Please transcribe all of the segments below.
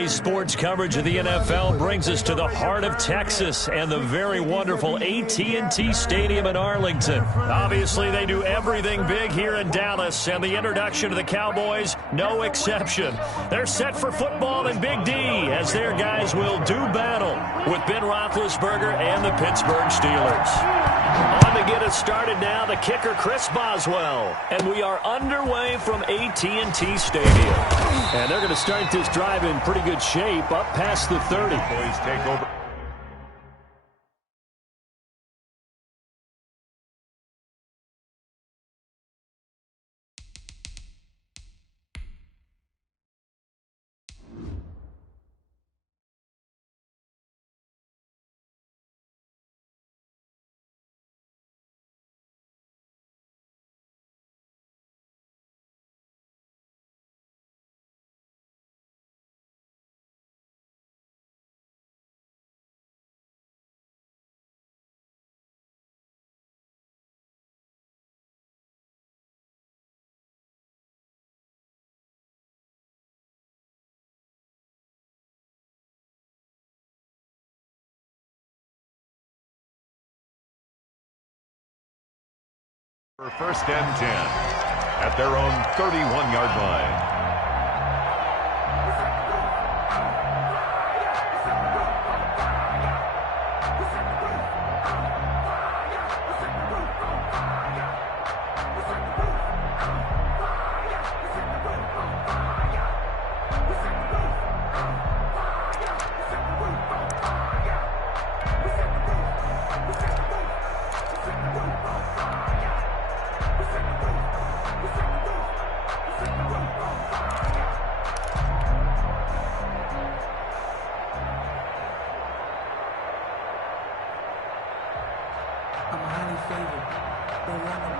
Today's sports coverage of the NFL brings us to the heart of Texas and the very wonderful AT&T Stadium in Arlington. Obviously, they do everything big here in Dallas, and the introduction of the Cowboys, no exception. They're set for football in Big D as their guys will do battle with Ben Roethlisberger and the Pittsburgh Steelers. On to get us started now, the kicker, Chris Boswell. And we are underway from AT&T Stadium. And they're going to start this drive in pretty good shape up past the 30. Boys take over. First and 10 at their own 31-yard line.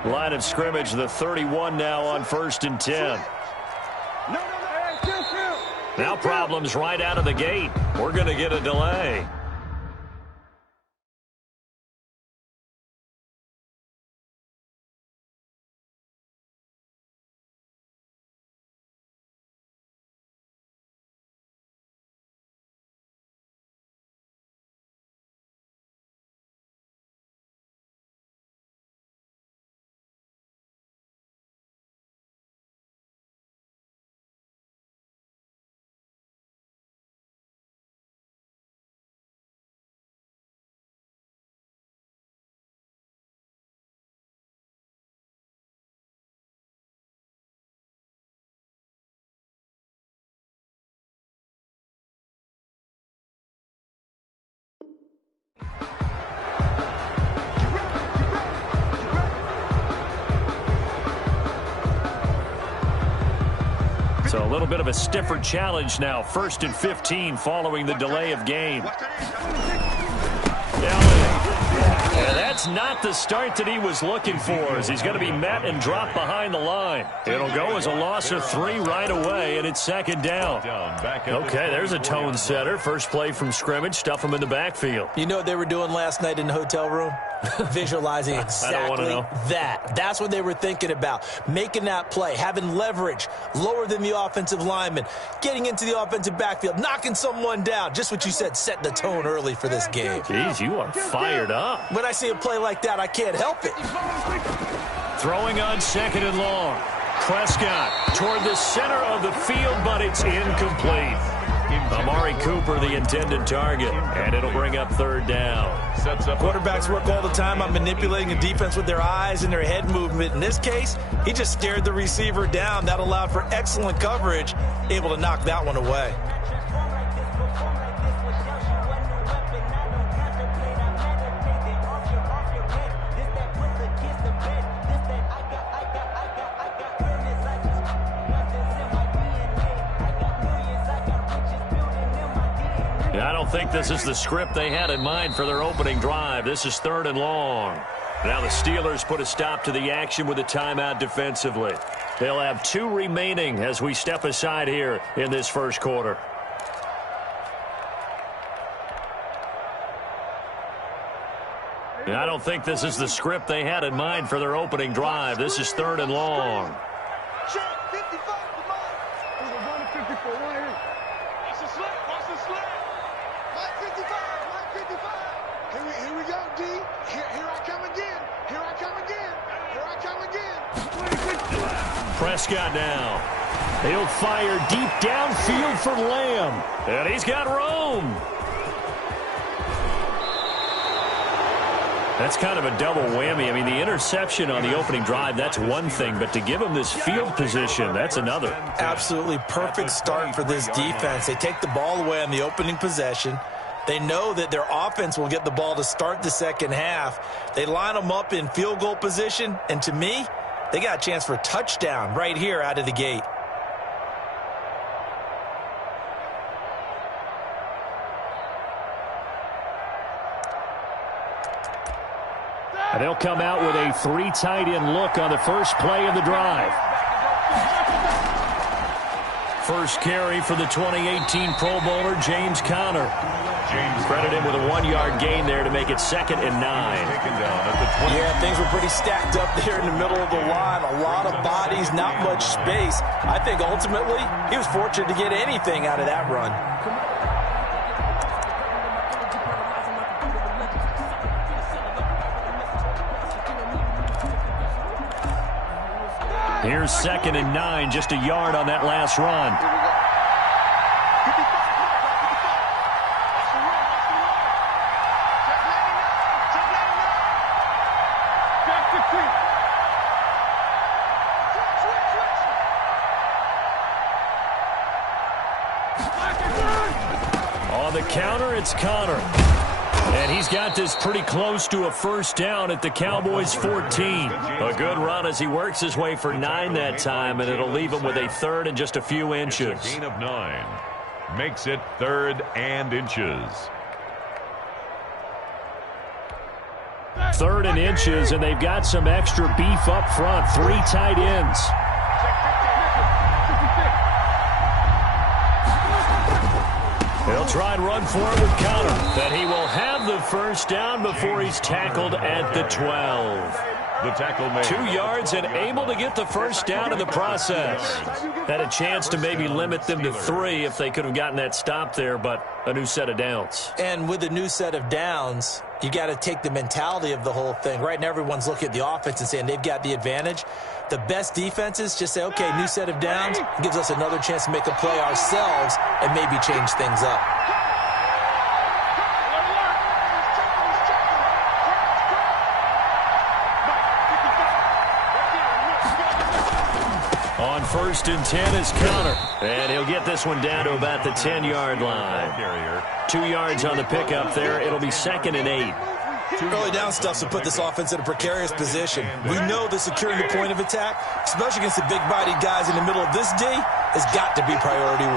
Line of scrimmage, the 31 now on 1st and 10. Now problems right out of the gate. We're going to get a delay. So a little bit of a stiffer challenge now. 1st and 15 following the delay of game. And that's not the start that he was looking for, as he's going to be met and dropped behind the line. It'll go as a loss of 3 right away, and it's 2nd down. Okay, there's a tone setter. First play from scrimmage, stuff him in the backfield. You know what they were doing last night in the hotel room? Visualizing exactly that. That's what they were thinking about. Making that play, having leverage, lower than the offensive lineman, getting into the offensive backfield, knocking someone down. Just what you said, set the tone early for this game. Jeez, you are fired up. When I see a play like that, I can't help it. Throwing on 2nd and long. Prescott toward the center of the field, but it's incomplete. Amari Cooper, the intended target, and it'll bring up 3rd down. Quarterbacks work all the time on manipulating a defense with their eyes and their head movement. In this case, he just stared the receiver down. That allowed for excellent coverage, able to knock that one away. I don't think this is the script they had in mind for their opening drive. This is 3rd and long. Now the Steelers put a stop to the action with a timeout defensively. They'll have 2 remaining as we step aside here in this first quarter. I don't think this is the script they had in mind for their opening drive. This is 3rd and long. Check 55 for mine. There's a 1 54 right here. It's a slip. go, D. Here I come again. Here I come again. Here I come again. Prescott now. He'll fire deep downfield for Lamb. And he's got room. That's kind of a double whammy. I mean, the interception on the opening drive, that's one thing. But to give him this field position, that's another. Absolutely perfect start for this defense. They take the ball away on the opening possession. They know that their offense will get the ball to start the second half. They line them up in field goal position. And to me, they got a chance for a touchdown right here out of the gate. And they'll come out with a 3 tight end look on the first play of the drive. First carry for the 2018 Pro Bowler, James Conner. Credit him with a 1-yard gain there to make it 2nd and 9. Yeah, things were pretty stacked up there in the middle of the line. A lot of bodies, not much space. I think ultimately he was fortunate to get anything out of that run. Here's 2nd and 9, just a yard on that last run. On the counter, it's Conner. And he's got this pretty close to a first down at the Cowboys' 14. A good run as he works his way for 9 that time, and it'll leave him with a 3rd and just a few inches. It's a gain of 9. Makes it 3rd and inches. 3rd and inches, and they've got some extra beef up front. 3 tight ends. They'll try and run for it with Conner. That he will have the first down before he's tackled at the 12. The tackle made. 2 yards and able to get the first down in the process. Had a chance to maybe limit them to 3 if they could have gotten that stop there, but a new set of downs. And with a new set of downs, you got to take the mentality of the whole thing. Right now, everyone's looking at the offense and saying they've got the advantage. The best defenses just say, okay, new set of downs, gives us another chance to make a play ourselves and maybe change things up. On 1st and 10 is Conner. And he'll get this one down to about the 10-yard line. 2 yards on the pickup there. It'll be 2nd and 8. Early down stuff to put this offense in a precarious position. We know that securing the point of attack, especially against the big-bodied guys in the middle of this D, has got to be priority 1.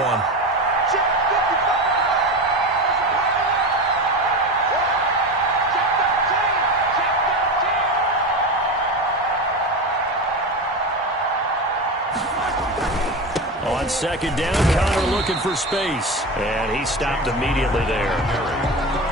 On 2nd down, Conner looking for space. And he stopped immediately there.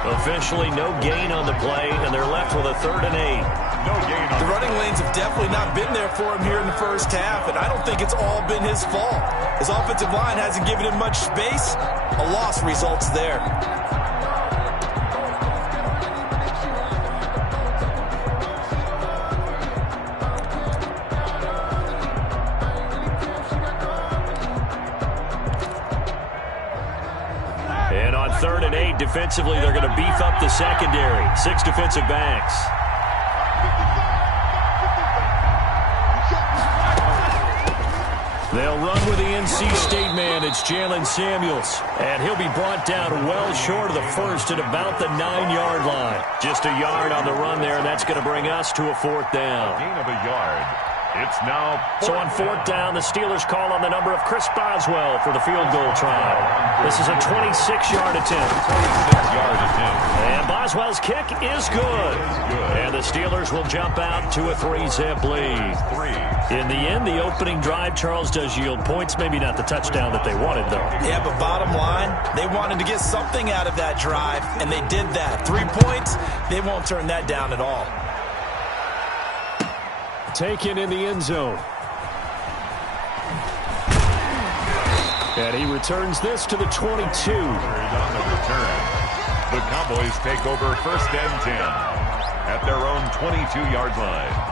Officially no gain on the play, and they're left with a 3rd and 8. No gain on the running lanes have definitely not been there for him here in the first half, and I don't think it's all been his fault. His offensive line hasn't given him much space. A loss results there. And on 3rd and 8, defensively, they're going to beef up the secondary. 6 defensive backs. They'll run with the NC State man. It's Jalen Samuels. And he'll be brought down well short of the first at about the 9-yard line. Just a yard on the run there, and that's going to bring us to a 4th down. Gain of a yard. It's now so on 4th down, the Steelers call on the number of Chris Boswell for the field goal try. This is a 26-yard attempt. 26-yard attempt. And Boswell's kick is good. And the Steelers will jump out to a 3-zip lead. In the end, the opening drive, Charles, does yield points. Maybe not the touchdown that they wanted, though. Yeah, but bottom line, they wanted to get something out of that drive, and they did that. 3 points, they won't turn that down at all. Taken in the end zone. And he returns this to the 22. On the return. The Cowboys take over 1st and 10 at their own 22-yard line.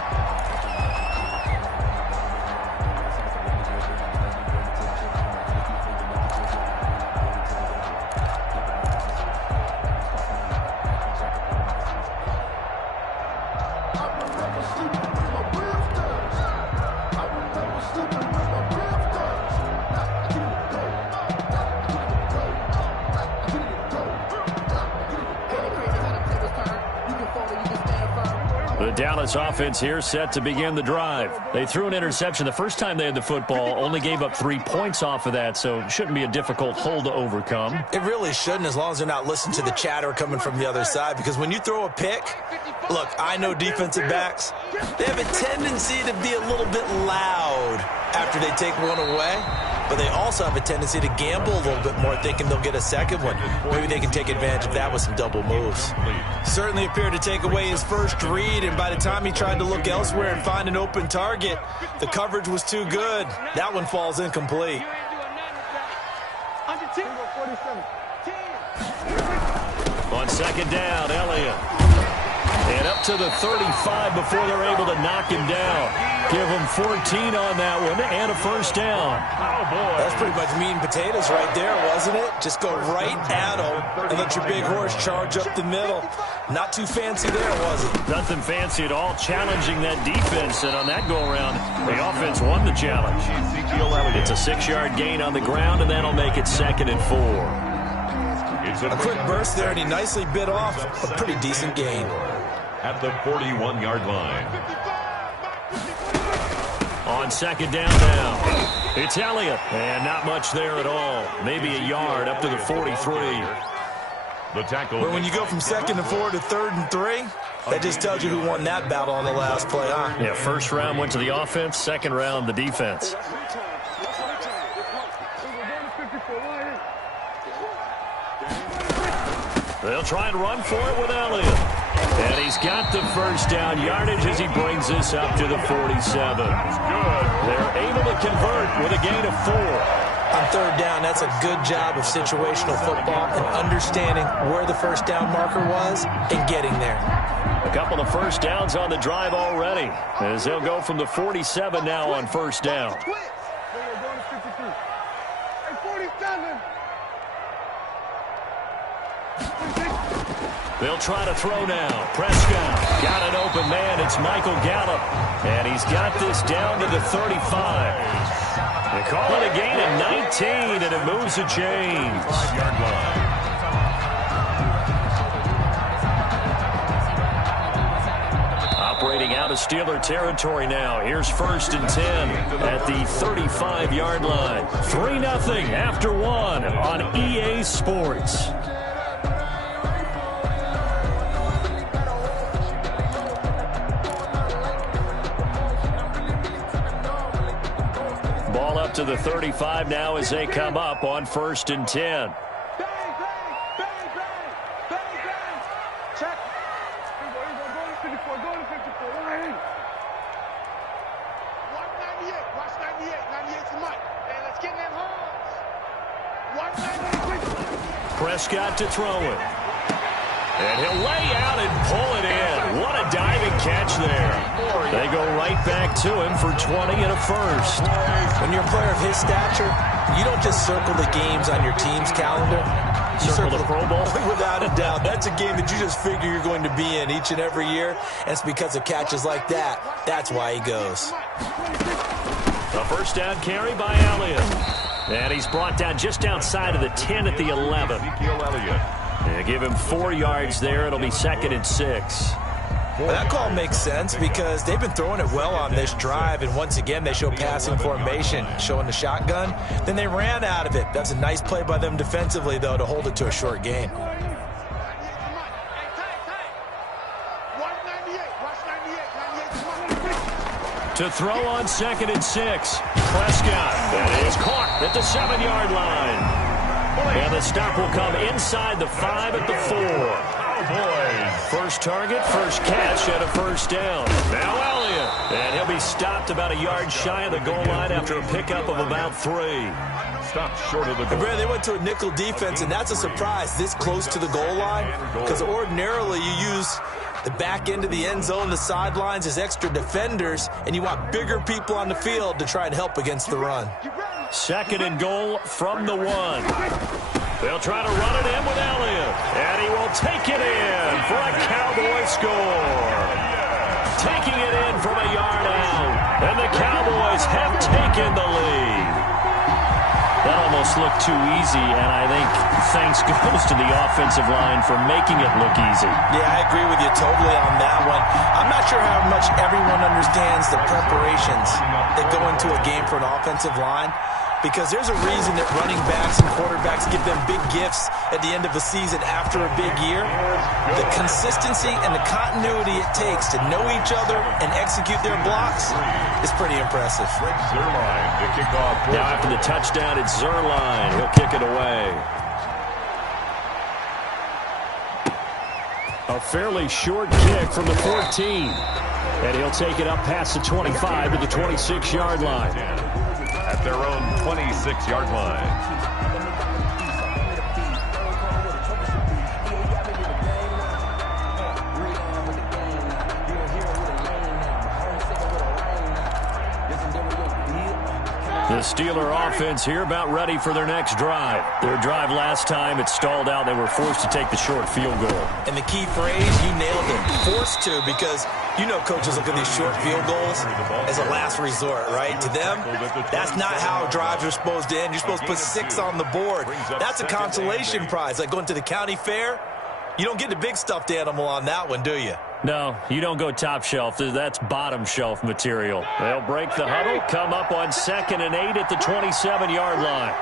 The Dallas offense here set to begin the drive. They threw an interception the first time they had the football, only gave up 3 points off of that, so it shouldn't be a difficult hole to overcome. It really shouldn't, as long as they're not listening to the chatter coming from the other side, because when you throw a pick, look, I know defensive backs, they have a tendency to be a little bit loud after they take one away, but they also have a tendency to gamble a little bit more, thinking they'll get a second one. Maybe they can take advantage of that with some double moves. Certainly appeared to take away his first read, and by the time he tried to look elsewhere and find an open target, the coverage was too good. That one falls incomplete. On 2nd down, Elliott. And up to the 35 before they're able to knock him down. Give him 14 on that one and a first down. Oh, boy. That's pretty much meat and potatoes right there, wasn't it? Just go right at him and let your big horse charge up the middle. Not too fancy there, was it? Nothing fancy at all, challenging that defense. And on that go-around, the offense won the challenge. It's a 6-yard gain on the ground, and that'll make it 2nd and 4. A quick burst there, and he nicely bit off a pretty decent gain. At the 41-yard line. On 2nd down now, it's Elliott. And not much there at all. Maybe a yard up to the 43. The tackle. But when you go from 2nd and 4 to 3rd and 3, that just tells you who won that battle on the last play, huh? Yeah, first round went to the offense, second round the defense. They'll try and run for it with Elliott. And he's got the first down yardage as he brings this up to the 47. They're able to convert with a gain of 4. On 3rd down, that's a good job of situational football and understanding where the first down marker was and getting there. A couple of first downs on the drive already, as they'll go from the 47 now on 1st down. They'll try to throw now. Prescott got an open man. It's Michael Gallup. And he's got this down to the 35. They call it a gain of 19, and it moves the chains. 5-yard line. Operating out of Steeler territory now. Here's 1st and 10 at the 35-yard line. 3-0 after 1 on EA Sports. Ball up to the 35 now as they come up on 1st and 10. Prescott to throw it. And he'll lay out and pull it in. What a diving catch there. They go right back to him for 20 and a first. When you're a player of his stature, you don't just circle the games on your team's calendar. You Circle the Pro Bowl? Without a doubt. That's a game that you just figure you're going to be in each and every year. And it's because of catches like that. That's why he goes. A first down carry by Elliott. And he's brought down just outside of the 10 at the 11. Ezekiel Elliott. They give him 4 yards there. It'll be 2nd and 6. Well, that call makes sense because they've been throwing it well on this drive, and once again they show passing formation, showing the shotgun. Then they ran out of it. That's a nice play by them defensively, though, to hold it to a short gain. To throw on 2nd and 6. Prescott. That is caught at the 7-yard line. And the stop will come inside the 5 at the 4. Cowboys. First target, first catch, and a first down. Now Elliott. And he'll be stopped about a yard shy of the goal line after a pickup of about 3. Stopped short of the goal. They went to a nickel defense, and that's a surprise this close to the goal line, because ordinarily you use the back end of the end zone, the sidelines as extra defenders, and you want bigger people on the field to try and help against the run. 2nd and goal from the 1. They'll try to run it in with Elliott, and he will take it in for a Cowboy score. Taking it in from a yard out, and the Cowboys have taken the lead. That almost looked too easy, and I think thanks goes to the offensive line for making it look easy. Yeah, I agree with you totally on that one. I'm not sure how much everyone understands the preparations that go into a game for an offensive line, because there's a reason that running backs and quarterbacks give them big gifts at the end of the season after a big year. The consistency and the continuity it takes to know each other and execute their blocks is pretty impressive. Zerline to kick off. Now after the touchdown, it's Zerline. He'll kick it away. A fairly short kick from the 14. And he'll take it up past the 25 to the 26-yard line. At their own 26-yard line. The Steeler offense here about ready for their next drive. Their drive last time, it stalled out. They were forced to take the short field goal. And the key phrase, you nailed it, forced to, because you know coaches look at these short field goals as a last resort, right? To them, that's not how drives are supposed to end. You're supposed to put 6 on the board. That's a consolation prize. Like going to the county fair, you don't get the big stuffed animal on that one, do you? No, you don't go top shelf. That's bottom shelf material. They'll break the huddle, come up on 2nd and 8 at the 27-yard line.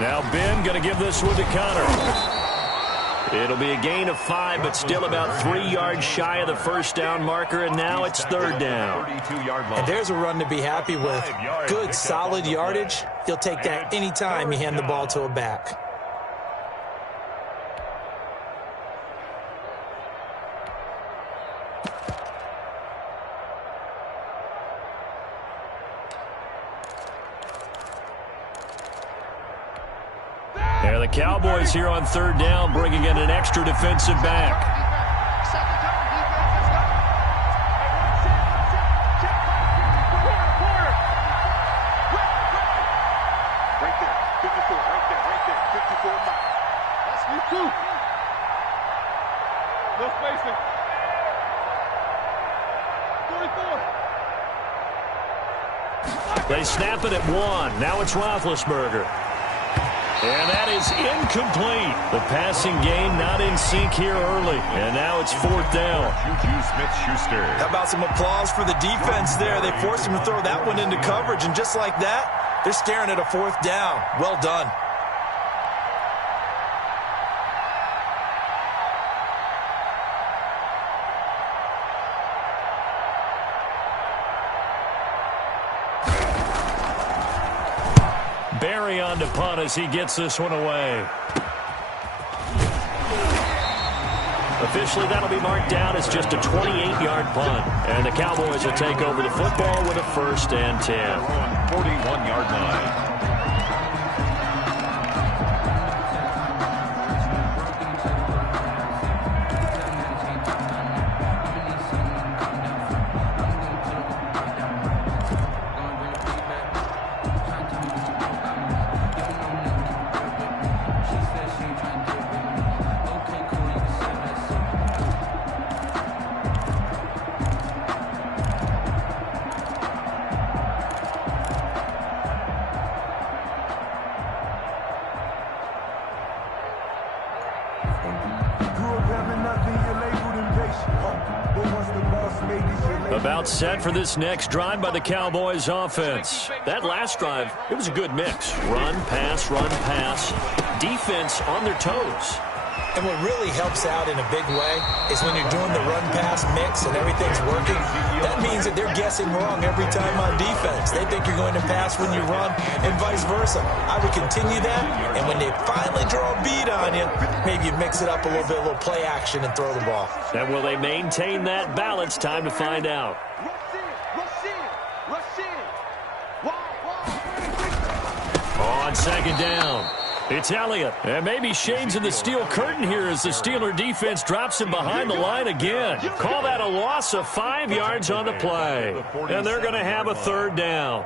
Now Ben going to give this one to Connor. It'll be a gain of 5, but still about 3 yards shy of the first down marker, and now it's 3rd down. And there's a run to be happy with. Good, solid yardage. You'll take that anytime you hand the ball to a back. Yeah, the Cowboys here on 3rd down, bringing in an extra defensive back. Right there, 54, right there, 54 back. That's you too. No spacing. 44. They snap it at 1. Now it's Roethlisberger. And that is incomplete. The passing game not in sync here early. And now it's 4th down. Juju Smith-Schuster. How about some applause for the defense there? They forced him to throw that one into coverage, and just like that, they're staring at a 4th down. Well done. Barry on to punt as he gets this one away. Officially, that'll be marked down as just a 28-yard punt. And the Cowboys will take over the football with a 1st and 10. 41-yard line. About set for this next drive by the Cowboys offense. That last drive, it was a good mix. Run, pass, defense on their toes. And what really helps out in a big way is when you're doing the run-pass mix and everything's working, that means that they're guessing wrong every time on defense. They think you're going to pass when you run and vice versa. I would continue that, and when they finally draw a beat on you, maybe you mix it up a little bit, a little play action, and throw the ball. And will they maintain that balance? Time to find out. On second down, it's Elliott. And maybe shades in the steel curtain here as the Steeler defense drops him behind the line again. Call that a loss of 5 yards on the play. And they're going to have a third down.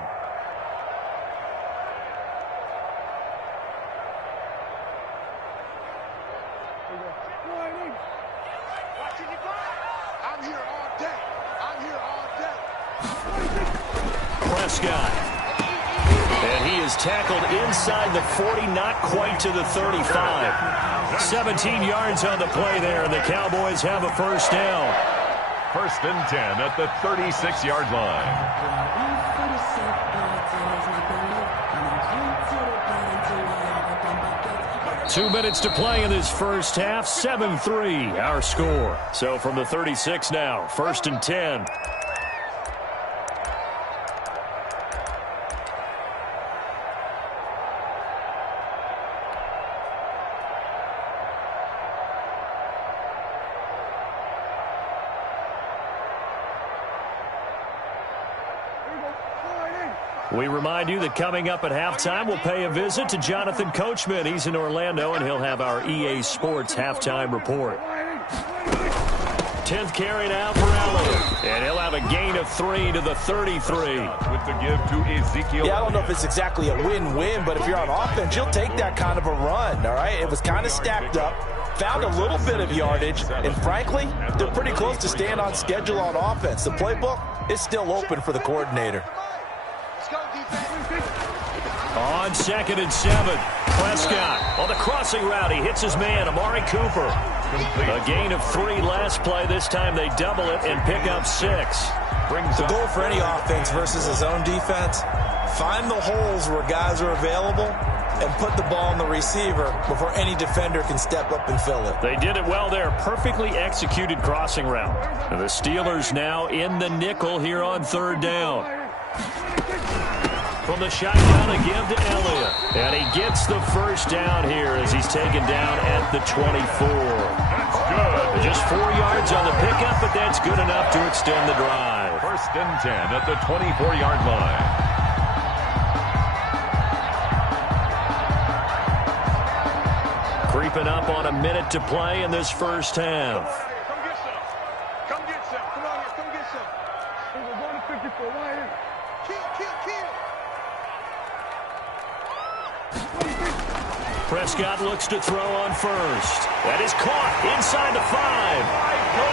Prescott. And he is tackled inside the 40, not quite to the 35. 17 yards on the play there, and the Cowboys have a first down. First and 10 at the 36-yard line. 2 minutes to play in this first half. 7-3, our score. So from the 36 now, first and 10. We remind you that coming up at halftime, we'll pay a visit to Jonathan Coachman. He's in Orlando, and he'll have our EA Sports halftime report. 10th carry now for Elliott. And he'll have a gain of 3 to the 33. With the give to Ezekiel. Yeah, I don't know if it's exactly a win-win, but if you're on offense, you'll take that kind of a run, all right? It was kind of stacked up. Found a little bit of yardage, and frankly, they're pretty close to staying on schedule on offense. The playbook is still open for the coordinator. On 2nd and 7, Prescott on the crossing route. He hits his man, Amari Cooper. A gain of 3 last play. This time they double it and pick up 6. The goal for any offense versus his own defense, find the holes where guys are available and put the ball on the receiver before any defender can step up and fill it. They did it well there. Perfectly executed crossing route. And the Steelers now in the nickel here on 3rd down. From the shotgun, a give to Elliott. And he gets the first down here as he's taken down at the 24. That's good. Just 4 yards on the pickup, but that's good enough to extend the drive. First and 10 at the 24-yard line. Creeping up on a minute to play in this first half. Come get some. Come get some. Come on here. Come get some. We're going to 54. Why is it? Kill. Prescott looks to throw on first. That is caught inside the 5.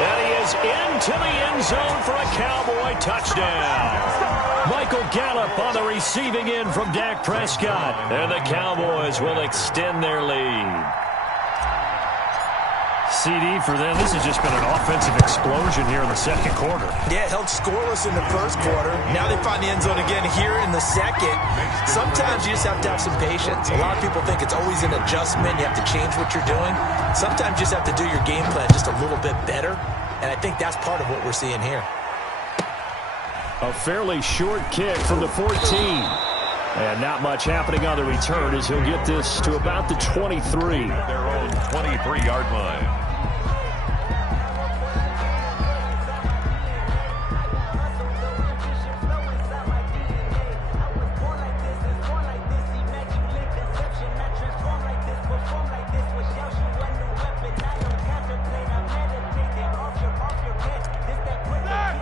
And he is into the end zone for a Cowboy touchdown. Michael Gallup on the receiving end from Dak Prescott. And the Cowboys will extend their lead. CD for them. This has just been an offensive explosion here in the second quarter. Yeah, held scoreless in the first quarter. Now they find the end zone again here in the second. Sometimes you just have to have some patience. A lot of people think it's always an adjustment. You have to change what you're doing. Sometimes you just have to do your game plan just a little bit better. And I think that's part of what we're seeing here. A fairly short kick from the 14. And not much happening on the return as he'll get this to about the 23. Their own 23-yard line.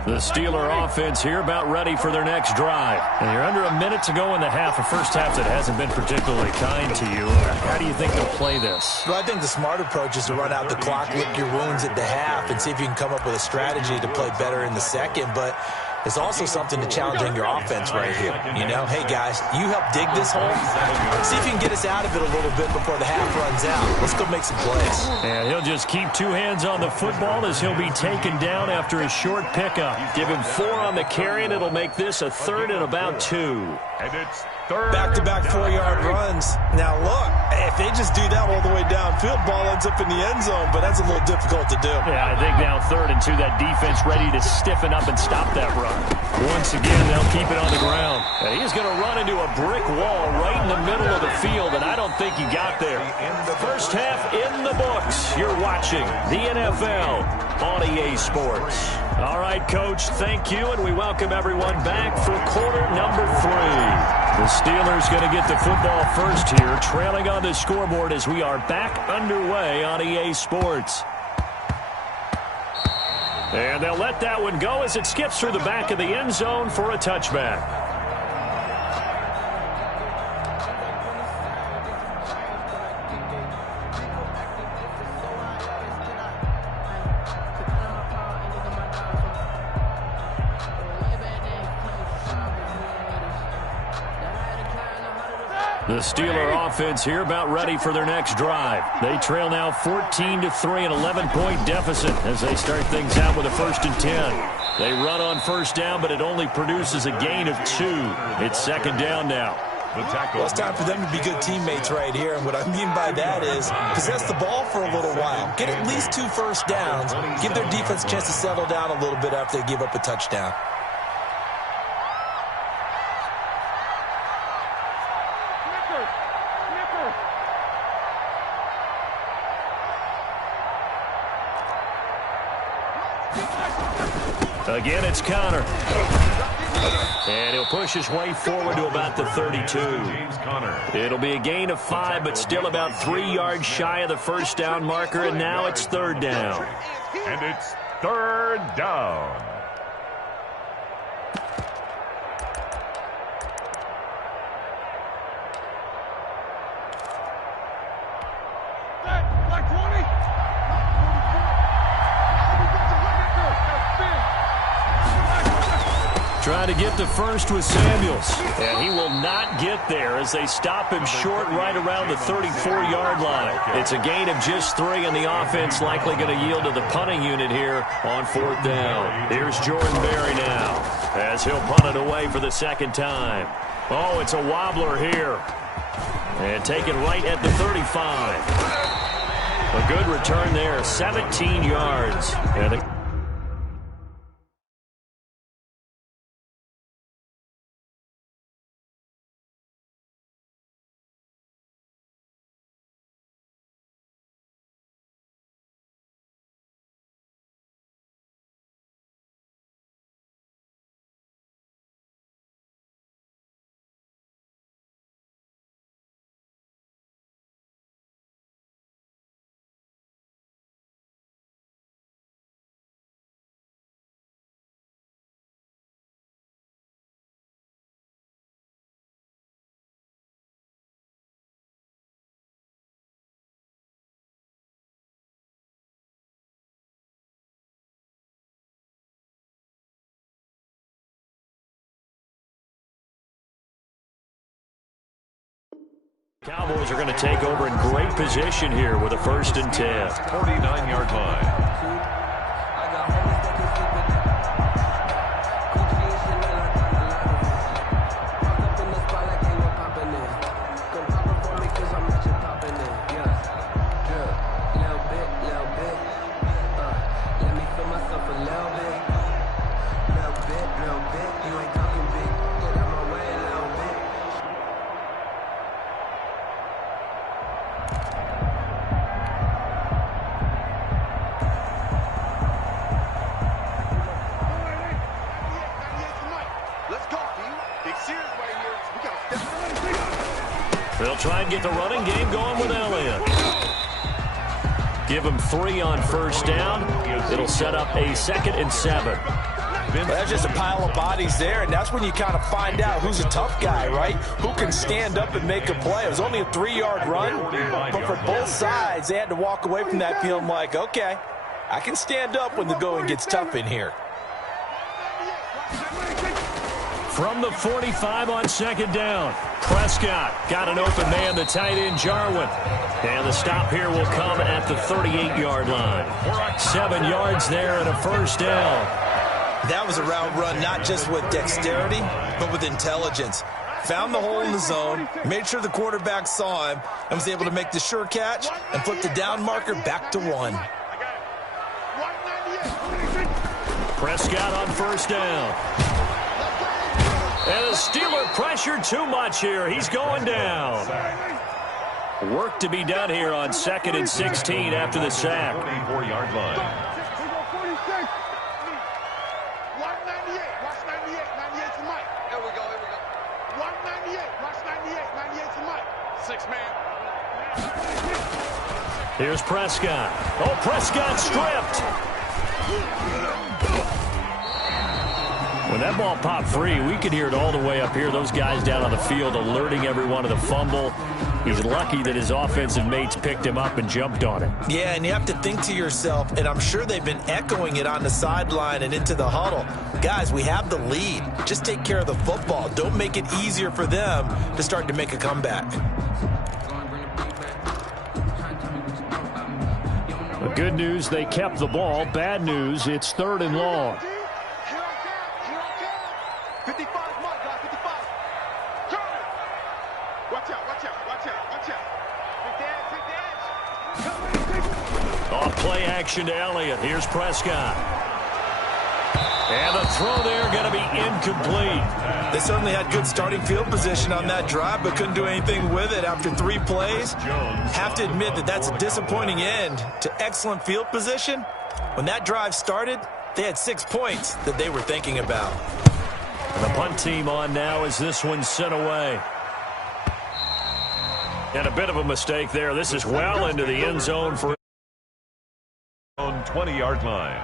The Steeler offense here about ready for their next drive. And you're under a minute to go in the half, a first half that hasn't been particularly kind to you. How do you think they'll play this? Well, I think the smart approach is to run out the clock, lick your wounds at the half, and see if you can come up with a strategy to play better in the second. But there's also something to challenging your offense right here. You know, hey, guys, you help dig this hole. See if you can get us out of it a little bit before the half runs out. Let's go make some plays. And he'll just keep 2 hands on the football as he'll be taken down after a short pickup. Give him 4 on the carry, and it'll make this a 3rd and about 2. And it's 3rd. Back-to-back 4-yard runs. Now, look, if they just do that all the way downfield, ball ends up in the end zone, but that's a little difficult to do. Yeah, I think now 3rd and 2, that defense ready to stiffen up and stop that run. Once again, they'll keep it on the ground. And he's going to run into a brick wall right in the middle of the field, and I don't think he got there. First half in the books. You're watching the NFL on EA Sports. All right, Coach, thank you, and we welcome everyone back for quarter number 3. The Steelers going to get the football first here, trailing on the scoreboard as we are back underway on EA Sports. And they'll let that one go as it skips through the back of the end zone for a touchback. The Steeler offense here about ready for their next drive. They trail now 14-3, an 11-point deficit as they start things out with a 1st and 10. They run on first down, but it only produces a gain of 2. It's 2nd down now. Well, it's time for them to be good teammates right here, and what I mean by that is possess the ball for a little while. Get at least 2 first downs. Give their defense a chance to settle down a little bit after they give up a touchdown. Again, it's Connor. And he'll push his way forward to about the 32. It'll be a gain of 5, but still about 3 yards shy of the first down marker, and now it's 3rd down. And it's 3rd down. Trying to get the first with Samuels. And he will not get there as they stop him short right around the 34-yard line. It's a gain of just 3, and the offense likely going to yield to the punting unit here on 4th down. Here's Jordan Berry now as he'll punt it away for the 2nd time. Oh, it's a wobbler here. And taken right at the 35. A good return there, 17 yards. And Cowboys are going to take over in great position here with a 1st and 10. 49-yard line. They'll try and get the running game going with Elliott. Give him 3 on 1st down. It'll set up a 2nd and 7. Well, that's just a pile of bodies there, and that's when you kind of find out who's a tough guy, right? Who can stand up and make a play. It was only a 3-yard run, but for both sides, they had to walk away from that feeling like, okay, I can stand up when the going gets tough in here. From the 45 on 2nd down, Prescott got an open man, the tight end Jarwin. And the stop here will come at the 38-yard line. 7 yards there and a 1st down. That was a route run not just with dexterity, but with intelligence. Found the hole in the zone, made sure the quarterback saw him, and was able to make the sure catch and flip the down marker back to 1. Prescott on 1st down. And the Steeler pressured too much here. He's going down. Work to be done here on 2nd and 16 after the sack. 44-yard line. 198. Watch 98. 98 to Mike. Here we go. 198. Watch 98. 98 to Mike. 6-man. Here's Prescott. Oh, Prescott stripped. When that ball popped free, we could hear it all the way up here. Those guys down on the field alerting everyone of the fumble. He's lucky that his offensive mates picked him up and jumped on it. Yeah, and you have to think to yourself, and I'm sure they've been echoing it on the sideline and into the huddle. Guys, we have the lead. Just take care of the football. Don't make it easier for them to start to make a comeback. The good news, they kept the ball. Bad news, it's 3rd and long. 55, Mike, guys, 55. Turn it. Watch out. Take the edge. Off play action to Elliott. Here's Prescott. And the throw there going to be incomplete. They certainly had good starting field position on that drive, but couldn't do anything with it after 3 plays. Have to admit that that's a disappointing end to excellent field position. When that drive started, they had 6 points that they were thinking about. And the punt team on now as this one's sent away. And a bit of a mistake there. This is well into the end zone for On 20-yard line.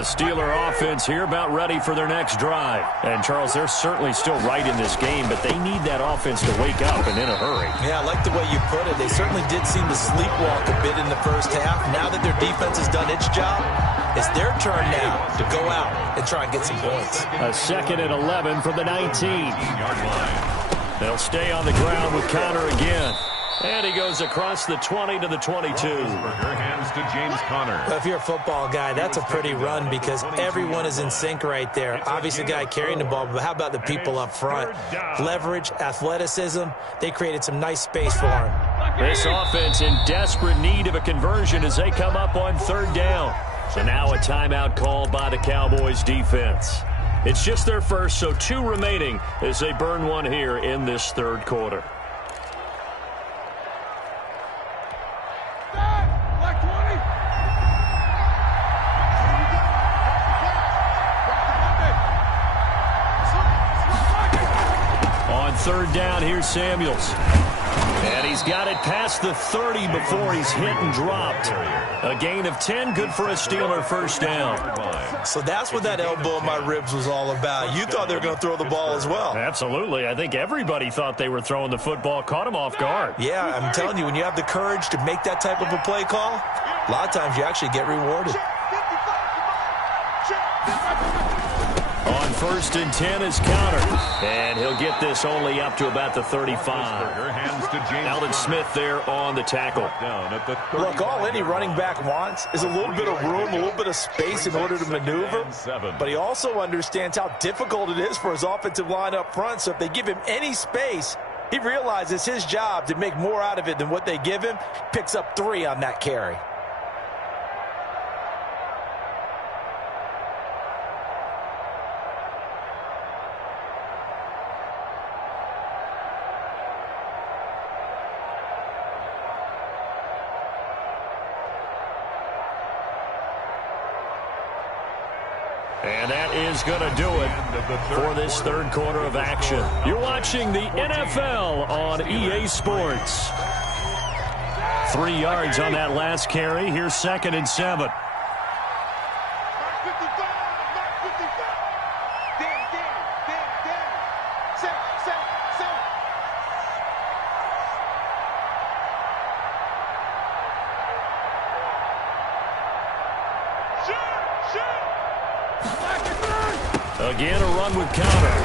the Steeler offense here about ready for their next drive. And, Charles, they're certainly still right in this game, but they need that offense to wake up and in a hurry. Yeah, I like the way you put it. They certainly did seem to sleepwalk a bit in the first half. Now that their defense has done its job, it's their turn now to go out and try and get some points. A 2nd and 11 from the 19-yard line. They'll stay on the ground with Conner again. And he goes across the 20 to the 22. Hands to James Conner. If you're a football guy, that's a pretty run because everyone is in sync right there. Obviously, the guy carrying the ball, but how about the people up front? Leverage, athleticism, they created some nice space for him. This offense in desperate need of a conversion as they come up on 3rd down. So now a timeout called by the Cowboys defense. It's just their first, so 2 remaining as they burn one here in this 3rd quarter. On 3rd down, here's Samuels. And he's got it past the 30 before he's hit and dropped. A gain of 10, good for a Steeler first down. So that's what that elbow in my ribs was all about. You thought they were going to throw the ball as well. Absolutely. I think everybody thought they were throwing the football, caught him off guard. Yeah, I'm telling you, when you have the courage to make that type of a play call, a lot of times you actually get rewarded. On 1st and 10 is Conner. And he'll get this only up to about the 35. Alden Smith there on the tackle. Look, all any running back wants is a little bit of room, a little bit of space in order to maneuver. But he also understands how difficult it is for his offensive line up front. So if they give him any space, he realizes his job to make more out of it than what they give him. Picks up 3 on that carry. And that is going to do it for this 3rd quarter of action. You're watching the NFL on EA Sports. 3 yards on that last carry. Here's 2nd and 7. Again, a run with Conner.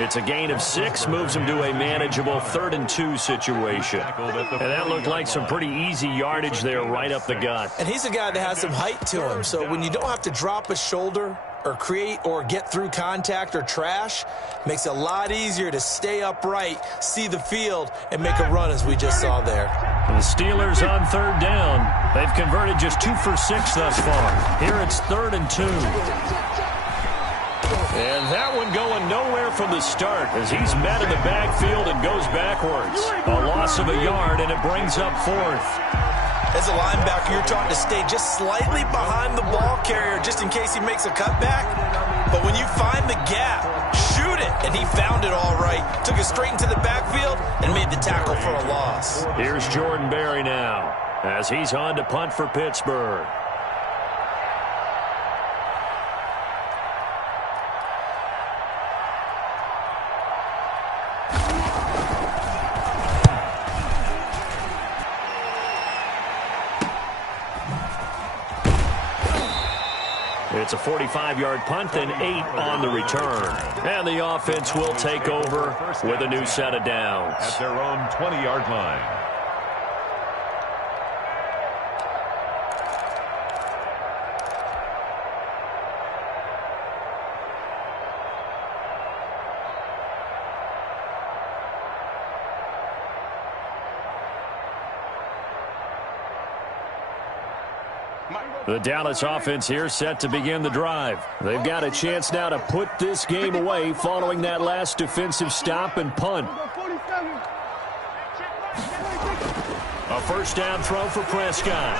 It's a gain of 6, moves him to a manageable 3rd and 2 situation. And that looked like some pretty easy yardage there right up the gut. And he's a guy that has some height to him, so when you don't have to drop a shoulder or create or get through contact or trash, makes it a lot easier to stay upright, see the field, and make a run as we just saw there. And the Steelers on 3rd down. They've converted just 2 for 6 thus far. Here it's 3rd and 2. And that one going nowhere from the start as he's met in the backfield and goes backwards. A loss of a yard, and it brings up 4th. As a linebacker, you're taught to stay just slightly behind the ball carrier just in case he makes a cutback. But when you find the gap, shoot it. And he found it all right. Took it straight into the backfield and made the tackle for a loss. Here's Jordan Berry now as he's on to punt for Pittsburgh. It's a 45-yard punt, then 8 on the return. And the offense will take over with a new set of downs. At their own 20-yard line. The Dallas offense here set to begin the drive. They've got a chance now to put this game away following that last defensive stop and punt. A first down throw for Prescott.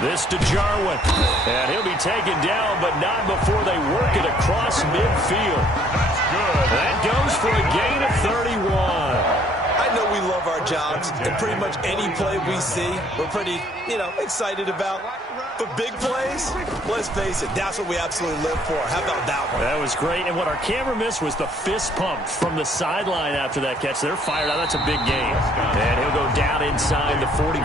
This to Jarwin. And he'll be taken down, but not before they work it across midfield. That's good. That goes for a gain of 31. I know we love our jobs, and pretty much any play we see, we're pretty, excited about. But big plays, let's face it, that's what we absolutely live for. How about that one? That was great, and what our camera missed was the fist pump from the sideline after that catch. They're fired out. That's a big gain. And he'll go down inside the 45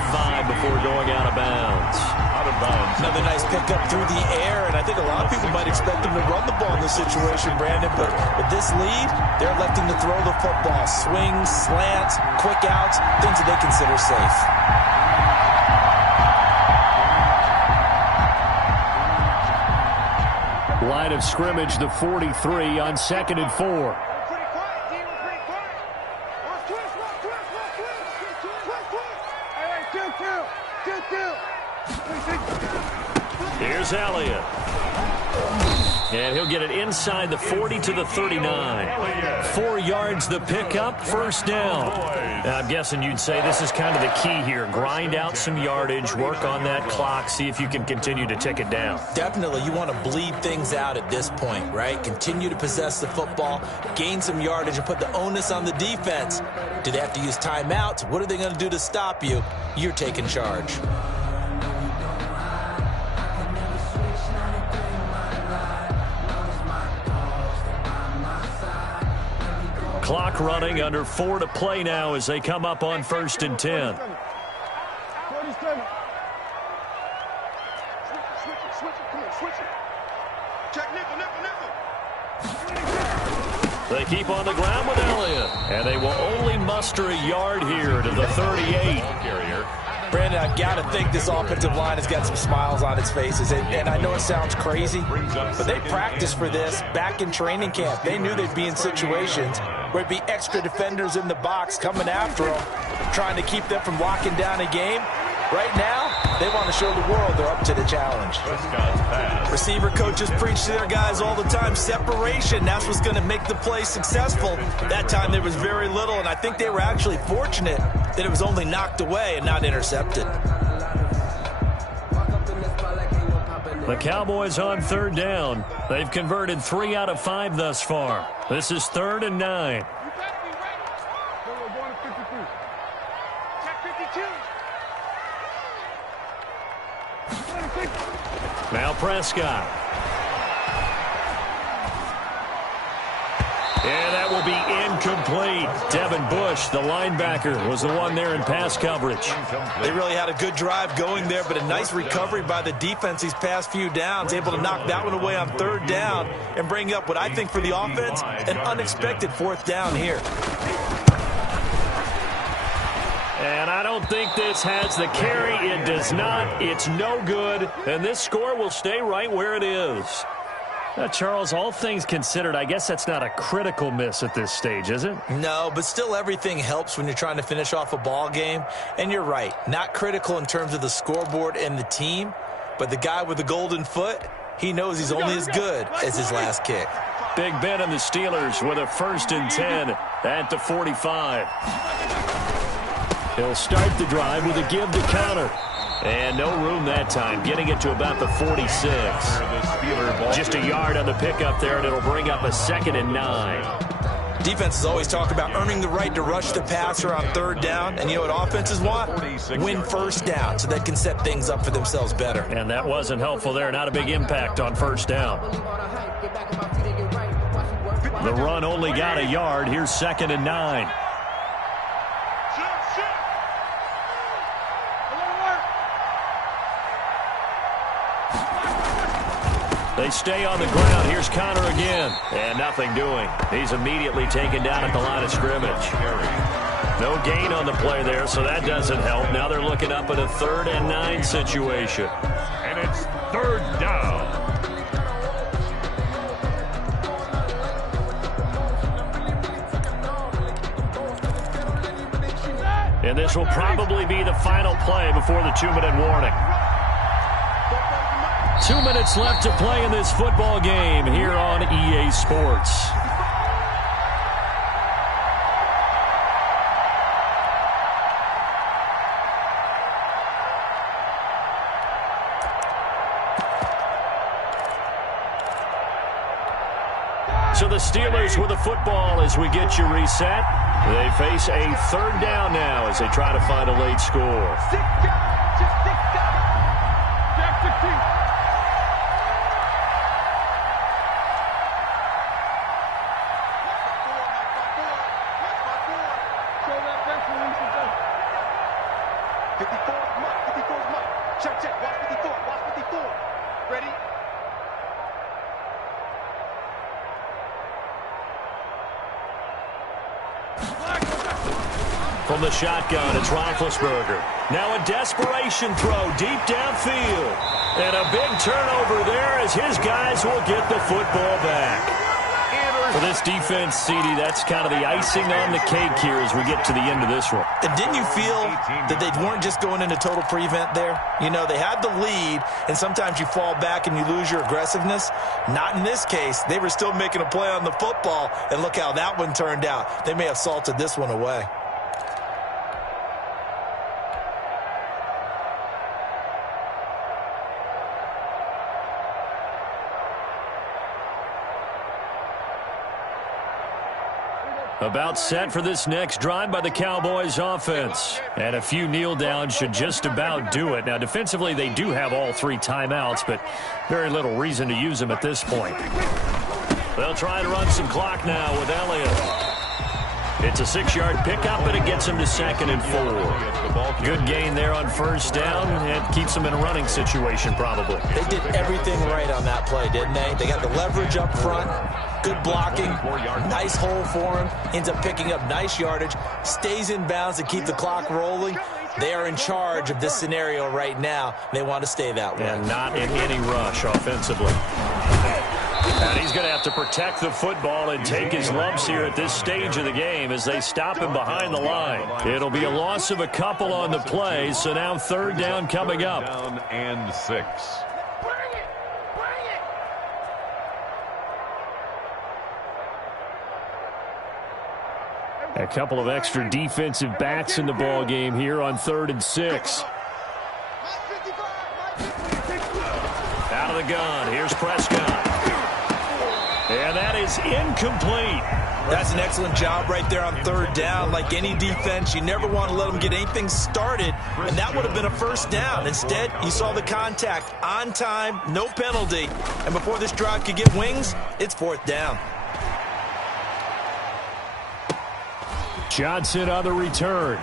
before going out of bounds. Out of bounds. Another nice pickup through the air, and I think a lot of people might expect them to run the ball in this situation, Brandon, but with this lead, they're electing to throw the football. Swings, slants, quick outs, things that they consider safe. Line of scrimmage, the 43 on 2nd and 4. Here's Elliott. And he'll get it inside the 40 to the 39. 4 yards the pickup, first down. Now, I'm guessing you'd say this is kind of the key here. Grind out some yardage, work on that clock, see if you can continue to tick it down. Definitely, you want to bleed things out at this point, right? Continue to possess the football, gain some yardage, and put the onus on the defense. Do they have to use timeouts? What are they going to do to stop you? You're taking charge. Clock running, under 4 to play now as they come up on 1st and 10. They keep on the ground with Elliott, and they will only muster a yard here to the 38. Brandon, I've got to think this offensive line has got some smiles on its faces. And I know it sounds crazy, but they practiced for this back in training camp. They knew they'd be in situations where it'd be extra defenders in the box coming after them, trying to keep them from locking down a game. Right now, they want to show the world they're up to the challenge. Receiver coaches preach to their guys all the time, separation. That's what's going to make the play successful. That time there was very little, and I think they were actually fortunate that it was only knocked away and not intercepted. The Cowboys on 3rd down. They've converted 3 out of 5 thus far. This is 3rd and 9. Now Prescott. And that will be incomplete. incomplete. Devin Bush, the linebacker, was the one there in pass coverage. They really had a good drive going there, but a nice recovery by the defense these past few downs, able to knock that one away on third down and bring up what I think for the offense, an unexpected fourth down here. And I don't think this has the carry. It does not. It's no good. And this score will stay right where it is. Now, Charles, all things considered, I guess that's not a critical miss at this stage, is it? No, but still everything helps when you're trying to finish off a ball game. And you're right, not critical in terms of the scoreboard and the team, but the guy with the golden foot, he knows he's only as good as his last kick. Big Ben and the Steelers with a 1st and 10 at the 45. He'll start the drive with a give to counter. And no room that time, getting it to about the 46. Just a yard on the pickup there, and it'll bring up a 2nd and 9. Defenses always talk about earning the right to rush the passer on third down. And you know what offenses want? Win first down so they can set things up for themselves better. And that wasn't helpful there. Not a big impact on first down. The run only got a yard. Here's 2nd and 9. They stay on the ground. Here's Connor again. And nothing doing. He's immediately taken down at the line of scrimmage. No gain on the play there, so that doesn't help. Now they're looking up at a 3rd and 9 situation. And it's 3rd down. And this will probably be the final play before the 2-minute warning. 2 minutes left to play in this football game here on EA Sports. So the Steelers with the football as we get you reset. They face a 3rd down now as they try to find a late score. From the shotgun, it's Roethlisberger. Now a desperation throw deep downfield. And a big turnover there as his guys will get the football back. For this defense, CD, that's kind of the icing on the cake here as we get to the end of this one. And didn't you feel that they weren't just going into total prevent there? You know, they had the lead, and sometimes you fall back and you lose your aggressiveness. Not in this case. They were still making a play on the football, and look how that one turned out. They may have salted this one away. About set for this next drive by the Cowboys offense. And a few kneel downs should just about do it. Now, defensively, they do have all 3 timeouts, but very little reason to use them at this point. They'll try to run some clock now with Elliott. It's a 6-yard pickup, and it gets him to 2nd and 4. Good gain there on first down, and keeps them in a running situation probably. They did everything right on that play, didn't they? They got the leverage up front, good blocking, nice hole for him, ends up picking up nice yardage, stays in bounds to keep the clock rolling. They are in charge of this scenario right now. They want to stay that way. And not in any rush offensively. And he's going to have to protect the football and take his lumps here at this stage of the game as they stop him behind the line. It'll be a loss of a couple on the play, so now 3rd down coming up. Down and 6. A couple of extra defensive backs in the ball game here on 3rd and 6. Out of the gun. Here's Prescott. And that is incomplete. That's an excellent job right there on 3rd down. Like any defense, you never want to let them get anything started, and that would have been a 1st down. Instead, you saw the contact on time, no penalty, and before this drive could get wings, it's 4th down. Johnson on the return.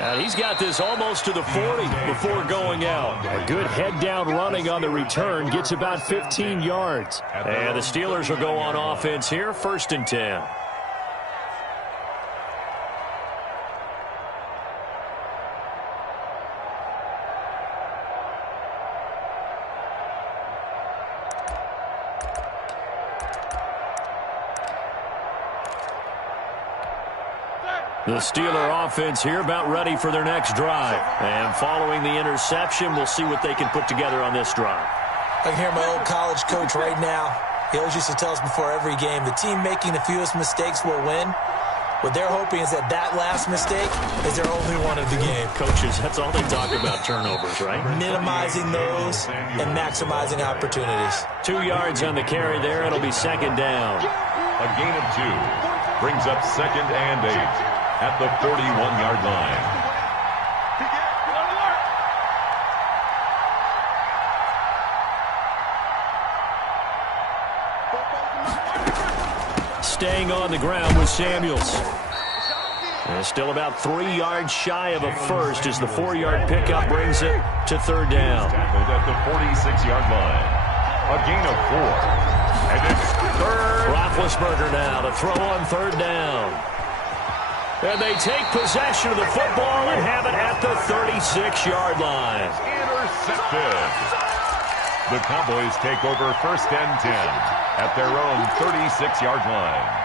And he's got this almost to the 40 before going out. A good head-down running on the return gets about 15 yards. And the Steelers will go on offense here, 1st and 10. The Steeler offense here about ready for their next drive. And following the interception, we'll see what they can put together on this drive. I can hear my old college coach right now. He always used to tell us before every game, the team making the fewest mistakes will win. What they're hoping is that last mistake is their only one of the game. Coaches, that's all they talk about, turnovers, right? Minimizing those and maximizing opportunities. 2 yards on the carry there. It'll be 2nd down. A gain of 2 brings up 2nd and 8 at the 41-yard line. Staying on the ground with Samuels. And still about 3 yards shy of a first as the 4-yard pickup brings it to 3rd down. Tackled at the 46-yard line. A gain of 4. And it's 3rd. Roethlisberger now to throw on 3rd down. And they take possession of the football and have it at the 36-yard line. Intercepted. The Cowboys take over 1st and 10 at their own 36-yard line.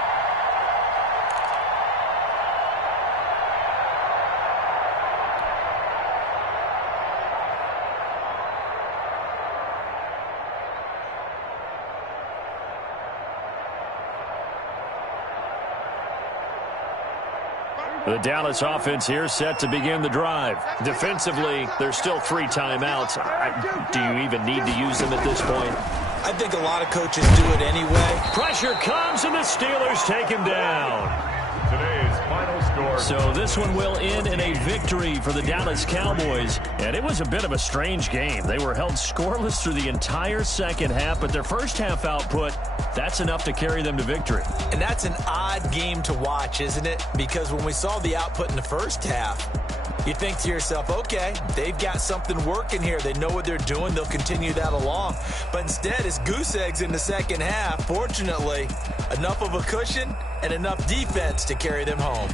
The Dallas offense here set to begin the drive. Defensively, there's still 3 timeouts. Do you even need to use them at this point? I think a lot of coaches do it anyway. Pressure comes, and the Steelers take him down. Today's final score. So this one will end in a victory for the Dallas Cowboys. And it was a bit of a strange game. They were held scoreless through the entire second half, but their first half output, that's enough to carry them to victory. And that's an odd game to watch, isn't it? Because when we saw the output in the first half, you think to yourself, okay, they've got something working here. They know what they're doing. They'll continue that along. But instead, it's goose eggs in the second half. Fortunately, enough of a cushion and enough defense to carry them home.